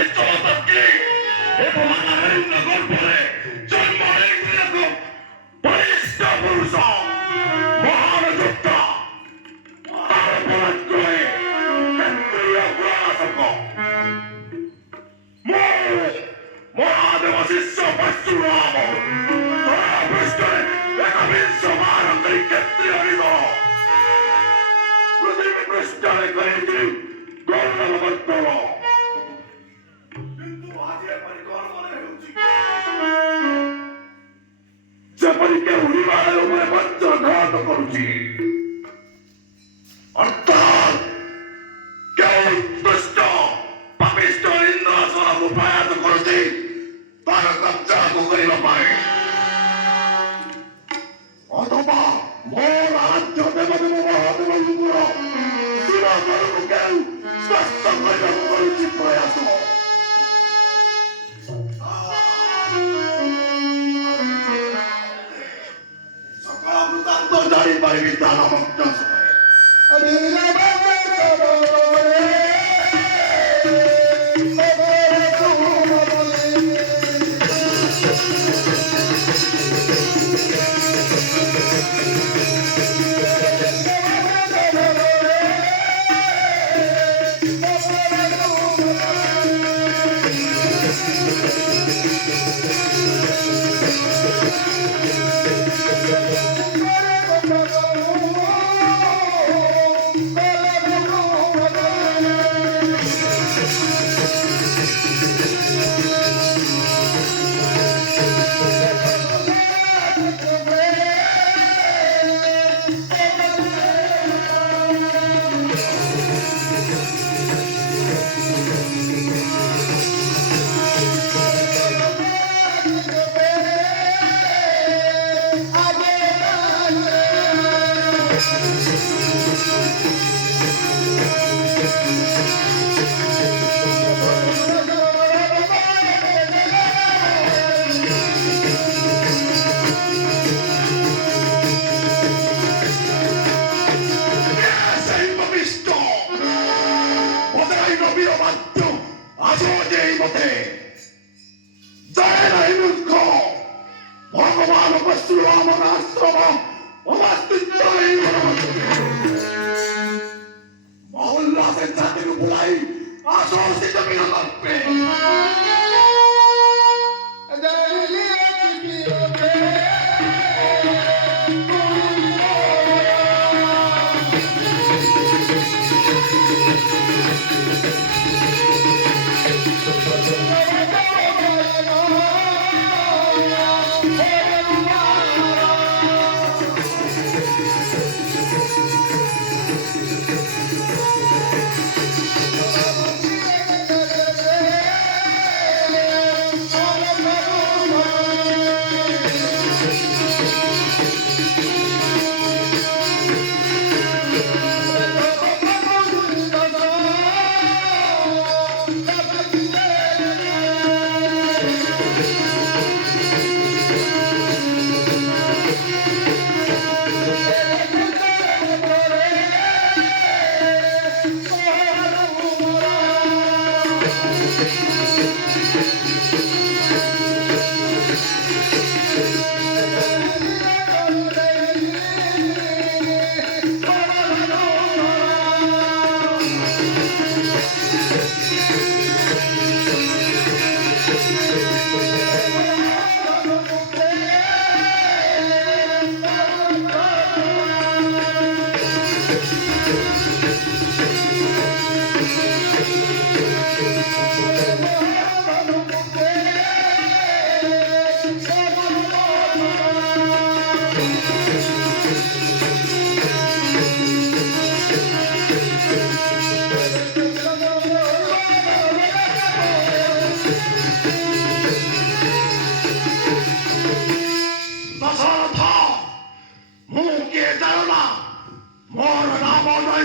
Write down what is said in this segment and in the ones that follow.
বিশ্বমতকে উপমানারণ্য গল্পরে জন্মরে এরকম বলিষ্ঠ পুরুষ মহান যোদ্ধা তার পরাজয়ে কেন্দ্রীয় প্রশাসক মহাদেব শিষ্য পরশুরাম ধরা পৃষ্ঠে একবিংশ ভারতের কেন্দ্রীয় নিধন পৃথিবী পৃষ্ঠে করেছি গৌরবর্তন কিন্তু আজ পরিকল্পনা ହେଉଛି ଯେପରି କେଉଁ ହିମାଳୟ ଉପରେ ବଜ୍ରଘାତ କରୁଛି ଅର୍ଥାତ୍ କେଉଁ ଦୁଷ୍ଟ ପାପିଷ୍ଟ ଇନ୍ଦ୍ରାସନକୁ ପ୍ରୟାସ କରୁଛି ତାର କବ୍ଜାକୁ କରିବା ପାଇଁ ଅଥବା ମୋର ରାଜ୍ୟ ଦେବଦେବ ମହାଦେବଙ୍କର ଶିରକୁ କେଉଁ ସ୍ପଷ୍ଟ କରିବାକୁ କରୁଛି ପ୍ରୟାସ ସକଳ ବୃତ୍ତାନ୍ତ ଜାଣିପାରିବି ତାର ଭକ୍ତ ভগবান পরশুরামর আশ্রম মহল্লাসের জাতিকে বুলাই আশোষিত বিরোধে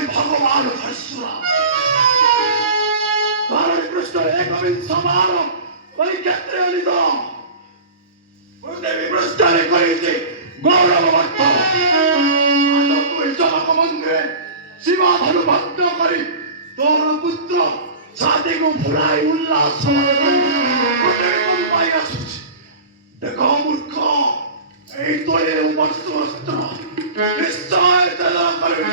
भगवान परशुराम कारण कृष्ण एकविंश भारत परिक्षेत्रे निधन देवी पृष्ठरे करेছে गौरववर्त आदतु जगत मंदिरे शिवा धनु भक्त करी तोर पुत्र 자대고 불아이 울라서는 그들은 바이가 수지 내가 물까 에이토에 우박수가 섰더라 이스타에 대단한가를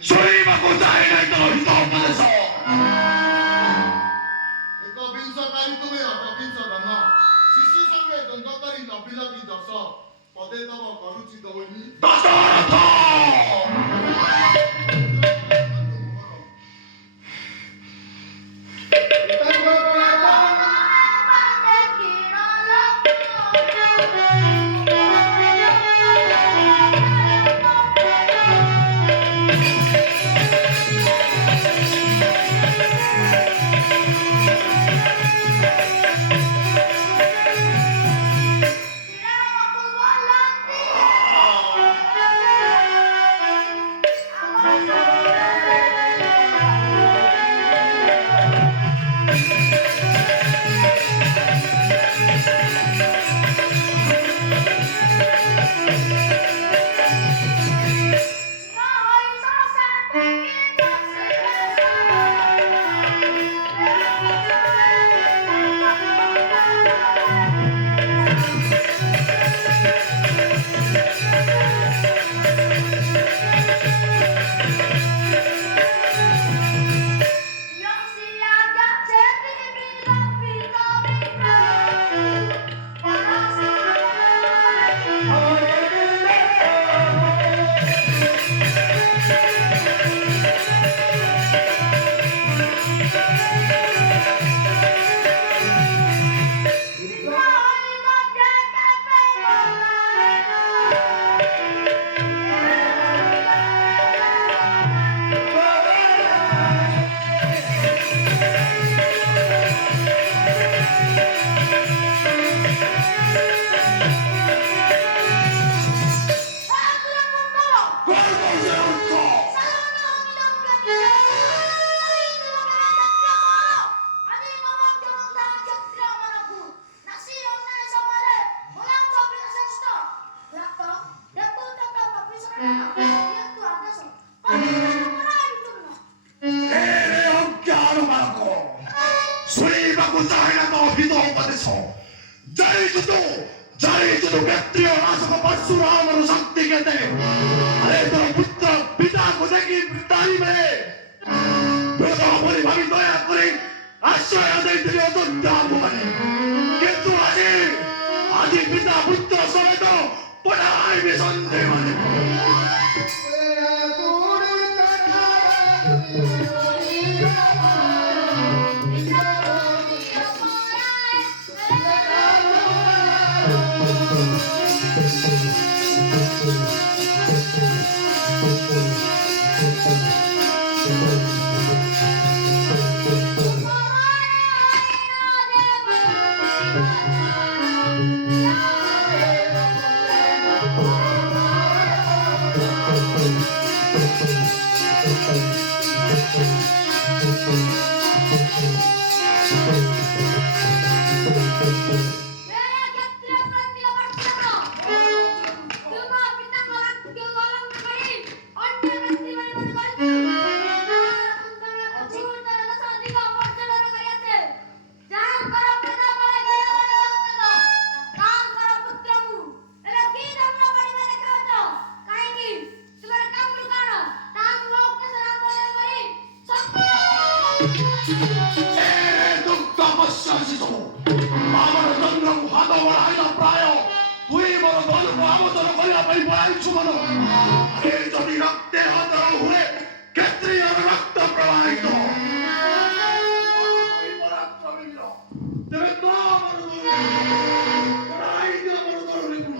소리받고 나이가 너 이동하면서 Jari itu Petrio langsung ke Pasura merusak tiga teh. Ada itu putra pita koseki tadi be. Berapa boleh kami toya kuring. Asal ada itu dia tu dah bukan. Gitu aja pita putra sama itu pada hari besok deh mana. मेरे क्षत्रिय पंथीय वर्चस्व तुम्हां पिता को रक्त गौरव करी अन्य व्यक्ति बने करछु ताहार सुंदर दशा दिग पर्यटन करियाছে যার কর প্রজা বলে গিরবন কাম কর পুত্র মু এলে কি ধর্ম পরিবে দেখাওছ কাইকি তোমার কামরু কাণ তাহার লোক কেসরা বলে করি দুঃখ অবশ্যই আমার জন্য হাত বড়াইল প্রায় তুই বড় ধর্ম আমোদন করিয়া পাই বলাইছু মন আরে যদি রক্তে আদর হুয়ে ক্ষত্রিয়র রক্ত প্রবাহিত তেবে তো আমার লড়াই দিয়ে বড় ধরনের গুণ